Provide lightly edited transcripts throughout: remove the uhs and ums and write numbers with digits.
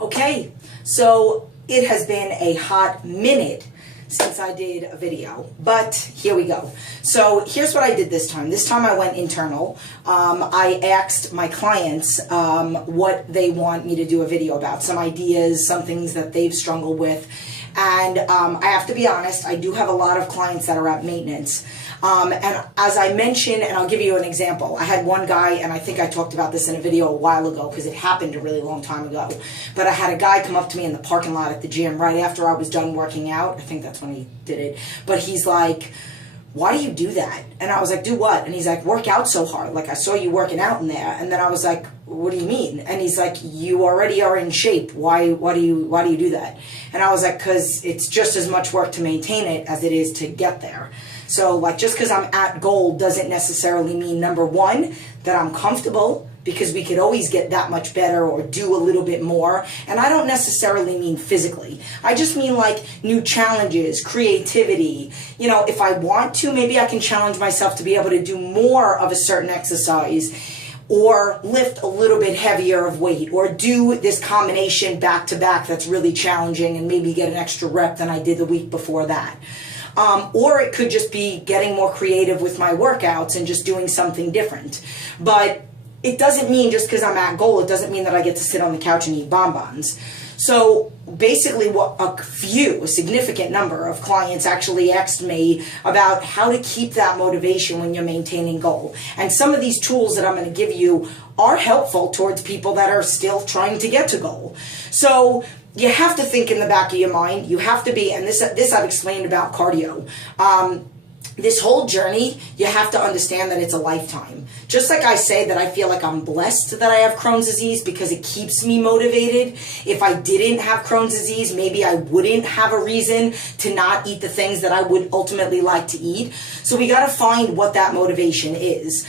Okay, so it has been a hot minute since I did a video, but here we go. So here's what I did this time. This time I went internal. I asked my clients what they want me to do a video about, some ideas, some things that they've struggled with. And I have to be honest, I do have a lot of clients that are at maintenance. And as I mentioned, and I'll give you an example, I had one guy, and I think I talked about this in a video a while ago because it happened a really long time ago, but I had a guy come up to me in the parking lot at the gym right after I was done working out. I think that's when he did it. But he's like, why do you do that? And I was like, do what? And he's like, work out so hard. Like, I saw you working out in there. And then I was like, what do you mean? And he's like, you already are in shape. Why do you do that? And I was like, because it's just as much work to maintain it as it is to get there. So like, just because I'm at goal doesn't necessarily mean, number one, that I'm comfortable, because we could always get that much better or do a little bit more. And I don't necessarily mean physically. I just mean like new challenges, creativity. You know, if I want to, maybe I can challenge myself to be able to do more of a certain exercise, or lift a little bit heavier of weight, or do this combination back to back that's really challenging and maybe get an extra rep than I did the week before that. Or it could just be getting more creative with my workouts and just doing something different. But it doesn't mean just because I'm at goal, it doesn't mean that I get to sit on the couch and eat bonbons. So basically what a significant number of clients actually asked me about how to keep that motivation when you're maintaining goal. And some of these tools that I'm going to give you are helpful towards people that are still trying to get to goal. So you have to think in the back of your mind, you have to be, and this I've explained about cardio. This whole journey, you have to understand that it's a lifetime. Just like I say that I feel like I'm blessed that I have Crohn's disease because it keeps me motivated. If I didn't have Crohn's disease, maybe I wouldn't have a reason to not eat the things that I would ultimately like to eat. So we got to find what that motivation is.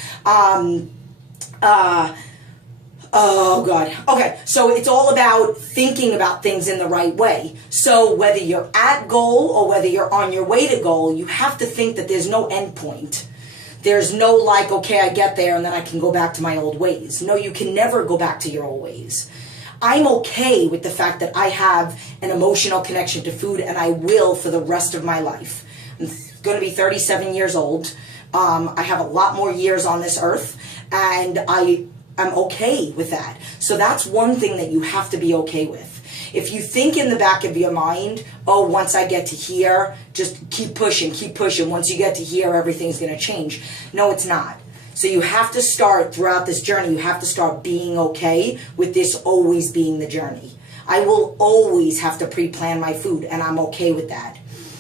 Oh God. Okay. So it's all about thinking about things in the right way. So whether you're at goal or whether you're on your way to goal, you have to think that there's no end point. There's no like, okay, I get there and then I can go back to my old ways. No, you can never go back to your old ways. I'm okay with the fact that I have an emotional connection to food, and I will for the rest of my life. I'm going to be 37 years old. I have a lot more years on this earth, and I'm okay with that. So that's one thing that you have to be okay with. If you think in the back of your mind, oh, once I get to here, just keep pushing, keep pushing. Once you get to here, everything's going to change. No, it's not. So you have to start throughout this journey, you have to start being okay with this always being the journey. I will always have to pre-plan my food, and I'm okay with that.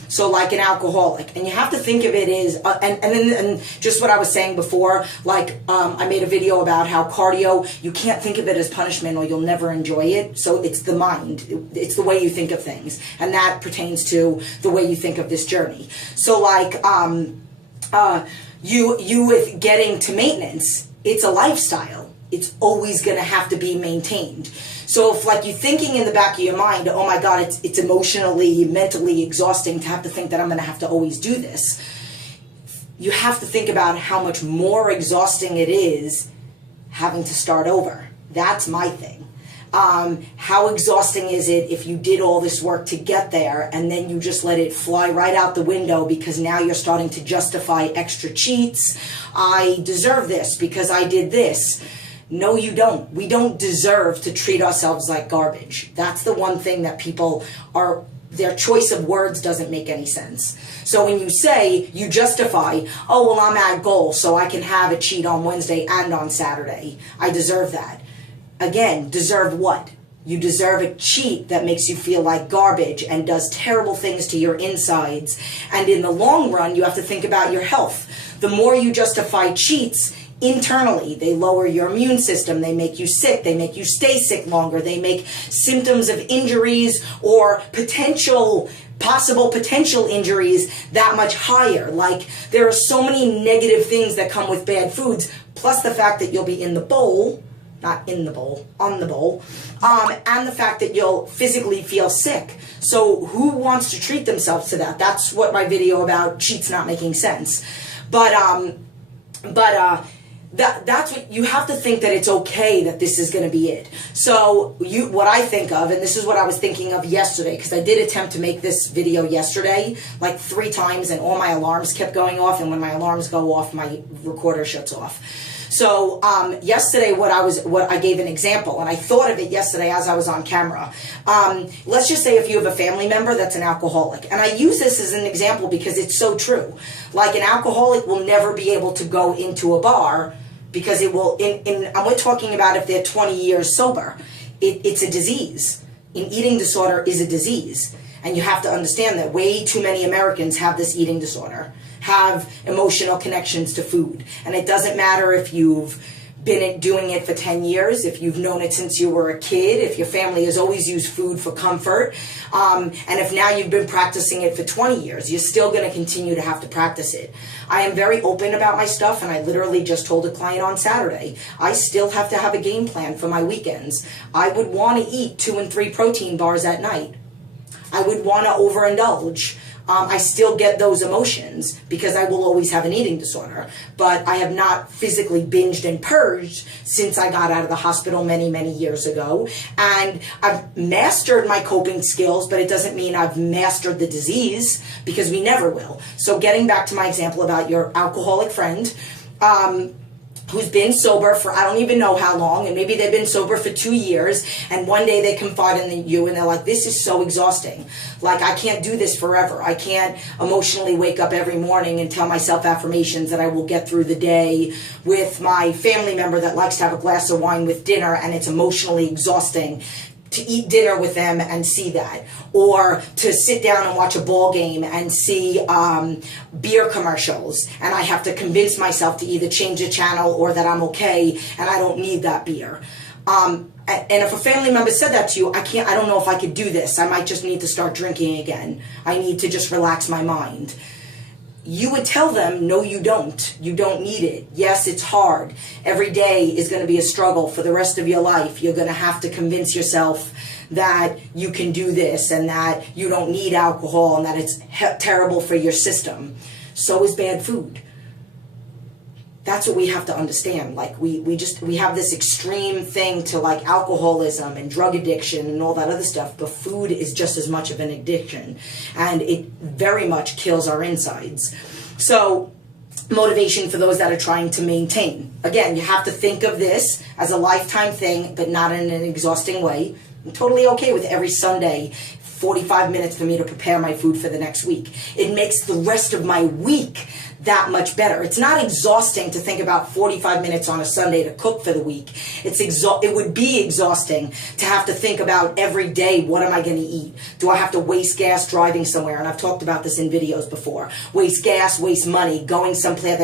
So like an alcoholic, and you have to think of it as, and just what I was saying before, like I made a video about how cardio, you can't think of it as punishment or you'll never enjoy it. So it's the mind, it's the way you think of things. And that pertains to the way you think of this journey. So like you with getting to maintenance, it's a lifestyle. It's always going to have to be maintained. So if like you're thinking in the back of your mind, oh my God, it's emotionally, mentally exhausting to have to think that I'm going to have to always do this. You have to think about how much more exhausting it is having to start over. That's my thing. How exhausting is it if you did all this work to get there and then you just let it fly right out the window because now you're starting to justify extra cheats. I deserve this because I did this. No, you don't. We don't deserve to treat ourselves like garbage. That's the one thing that people are, their choice of words doesn't make any sense. So when you say, you justify, oh, well, I'm at goal, so I can have a cheat on Wednesday and on Saturday. I deserve that. Again, deserve what? You deserve a cheat that makes you feel like garbage and does terrible things to your insides. And in the long run, you have to think about your health. The more you justify cheats, internally, they lower your immune system, they make you sick, they make you stay sick longer, they make symptoms of injuries or possible potential injuries that much higher. Like, there are so many negative things that come with bad foods, plus the fact that you'll be in the bowl, not in the bowl, on the bowl, and the fact that you'll physically feel sick. So who wants to treat themselves to that? That's what my video about cheats not making sense. But that's what you have to think, that it's okay that this is going to be it. So what I think of, and this is what I was thinking of yesterday, because I did attempt to make this video yesterday like 3 times, and all my alarms kept going off, and when my alarms go off, my recorder shuts off. So yesterday, what I gave an example, and I thought of it yesterday as I was on camera. Let's just say if you have a family member that's an alcoholic, and I use this as an example because it's so true. Like, an alcoholic will never be able to go into a bar because it will. And we're talking about if they're 20 years sober. It's a disease. An eating disorder is a disease, and you have to understand that way too many Americans have this eating disorder, have emotional connections to food. And it doesn't matter if you've been doing it for 10 years, if you've known it since you were a kid, if your family has always used food for comfort, and if now you've been practicing it for 20 years, you're still going to continue to have to practice it. I am very open about my stuff, and I literally just told a client on Saturday, I still have to have a game plan for my weekends. I would want to eat 2 and 3 protein bars at night. I would want to overindulge. I still get those emotions because I will always have an eating disorder, but I have not physically binged and purged since I got out of the hospital many, many years ago. And I've mastered my coping skills, but it doesn't mean I've mastered the disease, because we never will. So getting back to my example about your alcoholic friend, who's been sober for I don't even know how long, and maybe they've been sober for 2 years, and one day they confide in you and they're like, this is so exhausting. Like, I can't do this forever. I can't emotionally wake up every morning and tell myself affirmations that I will get through the day with my family member that likes to have a glass of wine with dinner, and it's emotionally exhausting to eat dinner with them and see that, or to sit down and watch a ball game and see beer commercials, and I have to convince myself to either change the channel or that I'm okay and I don't need that beer. And if a family member said that to you, I don't know if I could do this. I might just need to start drinking again. I need to just relax my mind. You would tell them, no, you don't. You don't need it. Yes, it's hard. Every day is going to be a struggle for the rest of your life. You're going to have to convince yourself that you can do this, and that you don't need alcohol, and that it's terrible for your system. So is bad food. That's what we have to understand. Like, we have this extreme thing to, like, alcoholism and drug addiction and all that other stuff, but food is just as much of an addiction, and it very much kills our insides. So motivation for those that are trying to maintain. Again, you have to think of this as a lifetime thing, but not in an exhausting way. I'm totally okay with every Sunday 45 minutes for me to prepare my food for the next week. It makes the rest of my week that much better. It's not exhausting to think about 45 minutes on a Sunday to cook for the week. It would be exhausting to have to think about every day, what am I going to eat? Do I have to waste gas driving somewhere? And I've talked about this in videos before. Waste gas, waste money, going someplace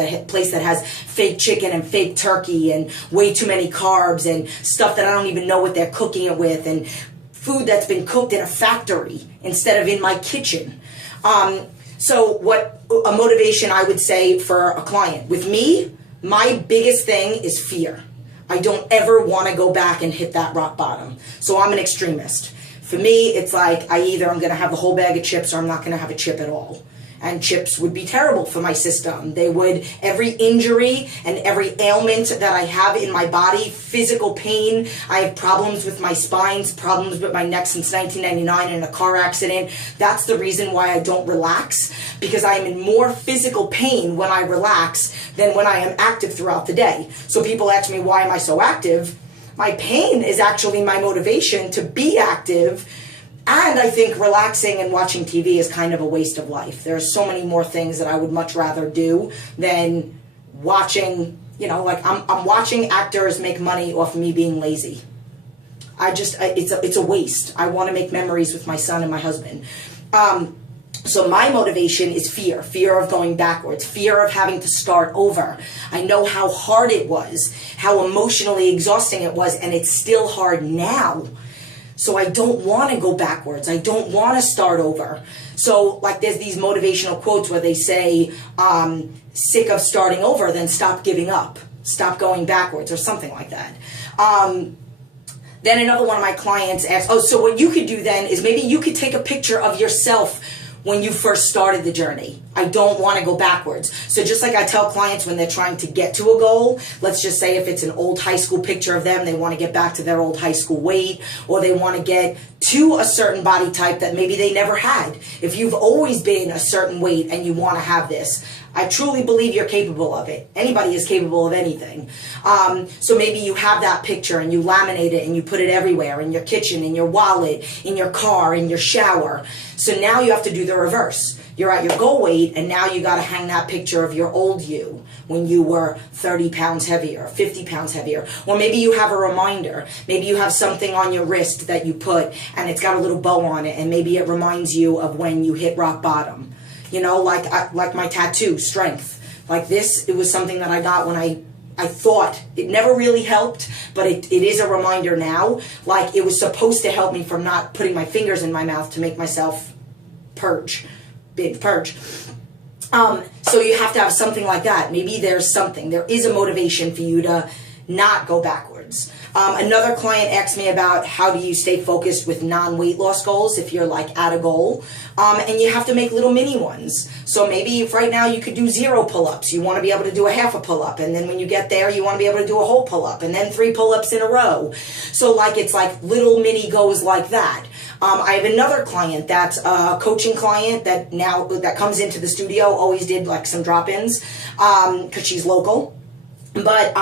that has fake chicken and fake turkey and way too many carbs and stuff that I don't even know what they're cooking it with, and food that's been cooked in a factory instead of in my kitchen. So what a motivation I would say for a client. With me, my biggest thing is fear. I don't ever want to go back and hit that rock bottom. So I'm an extremist. For me, it's like I either I'm going to have a whole bag of chips or I'm not going to have a chip at all. And chips would be terrible for my system. They would, every injury and every ailment that I have in my body, physical pain, I have problems with my spines, problems with my neck since 1999 in a car accident. That's the reason why I don't relax, because I am in more physical pain when I relax than when I am active throughout the day. So people ask me, why am I so active? My pain is actually my motivation to be active. And I think relaxing and watching TV is kind of a waste of life. There are so many more things that I would much rather do than watching, like I'm watching actors make money off me being lazy. It's a waste. I want to make memories with my son and my husband. So my motivation is fear of going backwards, fear of having to start over. I know how hard it was, how emotionally exhausting it was, and it's still hard now. So I don't want to go backwards. I don't want to start over. So like there's these motivational quotes where they say, sick of starting over, then stop giving up. Stop going backwards, or something like that. Then another one of my clients asked, so what you could do then is maybe you could take a picture of yourself when you first started the journey. I don't want to go backwards. So just like I tell clients when they're trying to get to a goal, let's just say if it's an old high school picture of them, they want to get back to their old high school weight, or they want to get to a certain body type that maybe they never had. If you've always been a certain weight and you want to have this, I truly believe you're capable of it. Anybody is capable of anything. So maybe you have that picture and you laminate it and you put it everywhere, in your kitchen, in your wallet, in your car, in your shower. So now you have to do the reverse. You're at your goal weight, and now you got to hang that picture of your old you when you were 30 pounds heavier, 50 pounds heavier. Or maybe you have a reminder. Maybe you have something on your wrist that you put and it's got a little bow on it, and maybe it reminds you of when you hit rock bottom. You know, like my tattoo, strength. Like this, it was something that I got when I thought it never really helped, but it is a reminder now. Like it was supposed to help me from not putting my fingers in my mouth to make myself purge. Big purge. So you have to have something like that. Maybe there's something. There is a motivation for you to not go backwards. Another client asked me about how do you stay focused with non-weight loss goals if you're like at a goal. And you have to make little mini ones. So maybe if right now you could do 0 pull-ups, you want to be able to do a half a pull-up. And then when you get there, you want to be able to do a whole pull-up and then 3 pull-ups in a row. So like it's like little mini goals like that. I have another client that's a coaching client that comes into the studio, always did like some drop-ins because she's local. But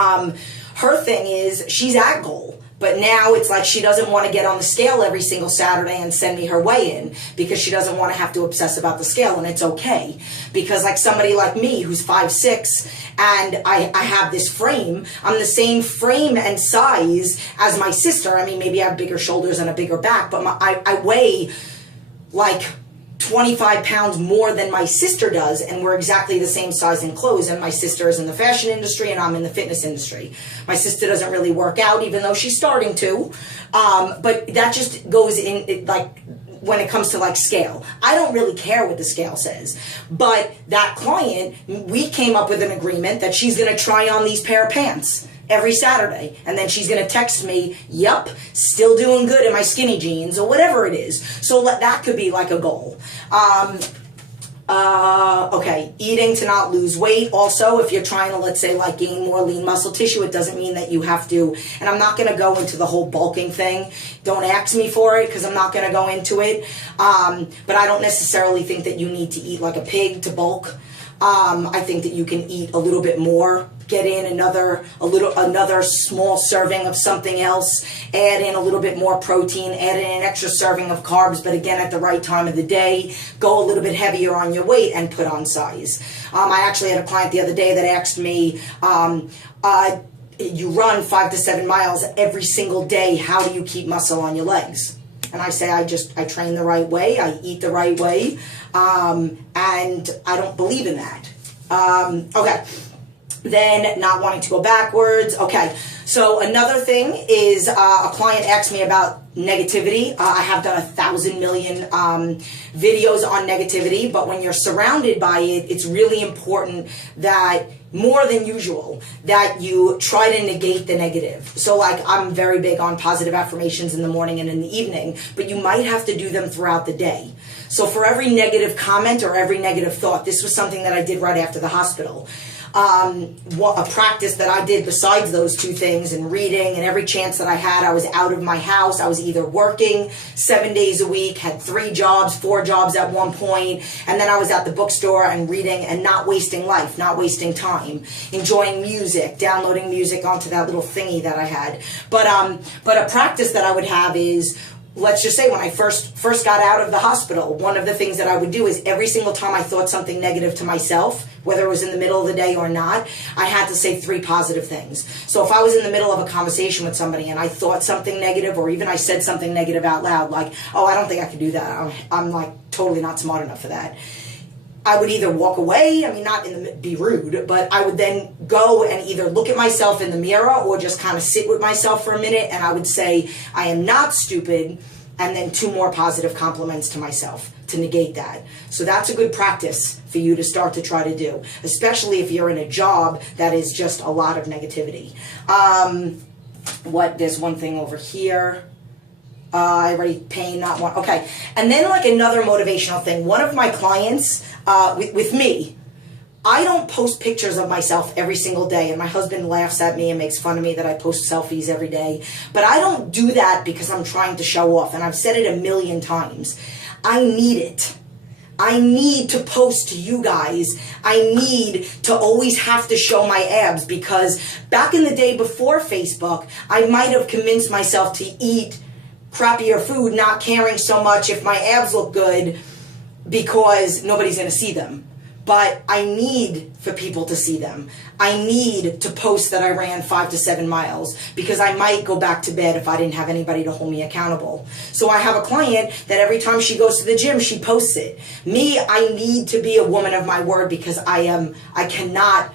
her thing is she's at goal, but now it's like she doesn't want to get on the scale every single Saturday and send me her weigh-in because she doesn't want to have to obsess about the scale, and it's okay. Because like somebody like me who's 5'6", and I have this frame, I'm the same frame and size as my sister. I mean, maybe I have bigger shoulders and a bigger back, but I weigh like 25 pounds more than my sister does, and we're exactly the same size in clothes, and my sister is in the fashion industry and I'm in the fitness industry. My sister doesn't really work out, even though she's starting to, but that just goes in like when it comes to like scale. I don't really care what the scale says, but that client, we came up with an agreement that she's going to try on these pair of pants every Saturday, and then she's going to text me, yep, still doing good in my skinny jeans, or whatever it is. So that could be like a goal. Okay, eating to not lose weight. Also, if you're trying to, let's say, like gain more lean muscle tissue, it doesn't mean that you have to, and I'm not going to go into the whole bulking thing. Don't ask me for it because I'm not going to go into it. But I don't necessarily think that you need to eat like a pig to bulk. I think that you can eat a little bit more, get in another small serving of something else, add in a little bit more protein, add in an extra serving of carbs, but again at the right time of the day, go a little bit heavier on your weight and put on size. I actually had a client the other day that asked me, you run 5 to 7 miles every single day, how do you keep muscle on your legs? And I say, I train the right way, I eat the right way, and I don't believe in that. Okay. Then not wanting to go backwards. Okay. So another thing is a client asked me about negativity. I have done 1,000 million videos on negativity, but when you're surrounded by it, it's really important that more than usual that you try to negate the negative. So like I'm very big on positive affirmations in the morning and in the evening, but you might have to do them throughout the day. So for every negative comment or every negative thought, this was something that I did right after the hospital. A practice that I did besides those two things, and reading, and every chance that I had, I was out of my house. I was either working 7 days a week, had 3 jobs, 4 jobs at one point, and then I was at the bookstore and reading and not wasting life, not wasting time, enjoying music, downloading music onto that little thingy that I had. But a practice that I would have is, let's just say when I first got out of the hospital, one of the things that I would do is every single time I thought something negative to myself, whether it was in the middle of the day or not, I had to say 3 positive things. So if I was in the middle of a conversation with somebody and I thought something negative, or even I said something negative out loud, like, oh, I don't think I could do that. I'm like totally not smart enough for that. I would either walk away, I mean, not be rude, but I would then go and either look at myself in the mirror or just kind of sit with myself for a minute, and I would say, I am not stupid, and then 2 more positive compliments to myself to negate that. So that's a good practice for you to start to try to do, especially if you're in a job that is just a lot of negativity. There's one thing over here. I already pain, not one. Okay. And then like another motivational thing. One of my clients, with me, I don't post pictures of myself every single day, and my husband laughs at me and makes fun of me that I post selfies every day. But I don't do that because I'm trying to show off, and I've said it a million times. I need it. I need to post to you guys. I need to always have to show my abs, because back in the day before Facebook, I might have convinced myself to eat crappier food, not caring so much if my abs look good, because nobody's going to see them. But I need for people to see them. I need to post that I ran 5 to 7 miles, because I might go back to bed if I didn't have anybody to hold me accountable. So I have a client that every time she goes to the gym, she posts it. Me, I need to be a woman of my word, because I cannot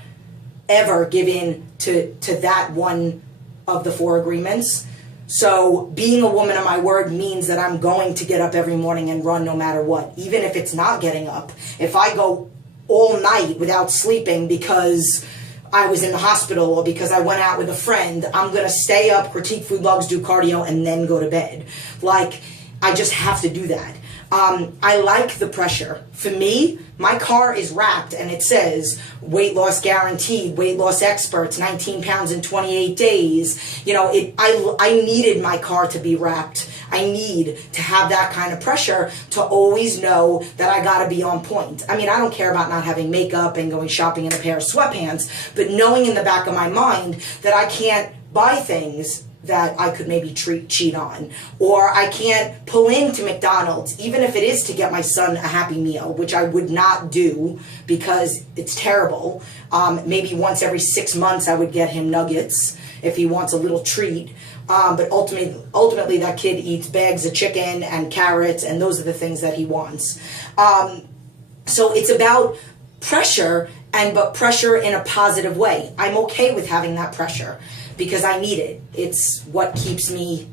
ever give in to that one of the 4 agreements. So being a woman of my word means that I'm going to get up every morning and run no matter what, even if it's not getting up. If I go all night without sleeping because I was in the hospital or because I went out with a friend, I'm going to stay up, critique food logs, do cardio, and then go to bed. Like, I just have to do that. I like the pressure. For me, my car is wrapped and it says weight loss guaranteed, weight loss experts, 19 pounds in 28 days. You know, I needed my car to be wrapped. I need to have that kind of pressure to always know that I got to be on point. I mean, I don't care about not having makeup and going shopping in a pair of sweatpants, but knowing in the back of my mind that I can't buy things that I could maybe cheat on, or I can't pull into McDonald's, even if it is to get my son a Happy Meal, which I would not do because it's terrible. Maybe once every 6 months I would get him nuggets if he wants a little treat. But ultimately that kid eats bags of chicken and carrots, and those are the things that he wants. So it's about pressure, but pressure in a positive way. I'm okay with having that pressure, because I need it. It's what keeps me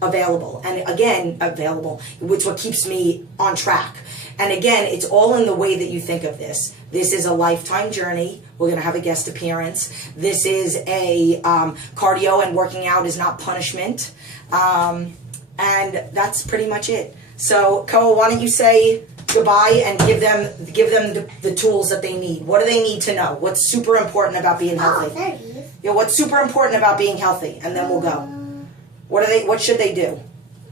available. And again, it's what keeps me on track. And again, it's all in the way that you think of this. This is a lifetime journey. We're going to have a guest appearance. This is a cardio, and working out is not punishment. And that's pretty much it. So, Koa, why don't you say goodbye and give them the tools that they need. What do they need to know? What's super important about being healthy? There he is. Yeah, what's super important about being healthy? And then we'll go. What should they do?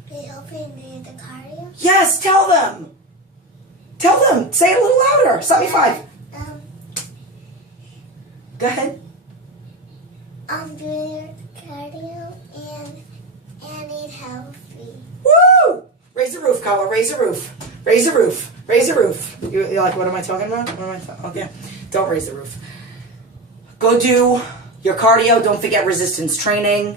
Be healthy and do the cardio. Yes, tell them. Tell them. Say it a little louder. 75. Go ahead. Do your cardio and eat healthy. Woo! Raise the roof, Koa. Raise the roof. Raise the roof. Raise the roof. You're like, what am I talking about? What am I talking? Okay. Don't raise the roof. Go do your cardio. Don't forget resistance training.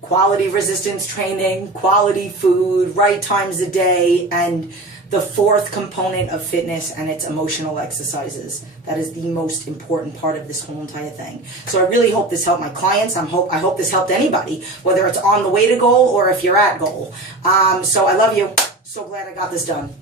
Quality resistance training. Quality food. Right times a day. And the fourth component of fitness, and it's emotional exercises. That is the most important part of this whole entire thing. So I really hope this helped my clients. I hope this helped anybody, whether it's on the way to goal or if you're at goal. So I love you. So glad I got this done.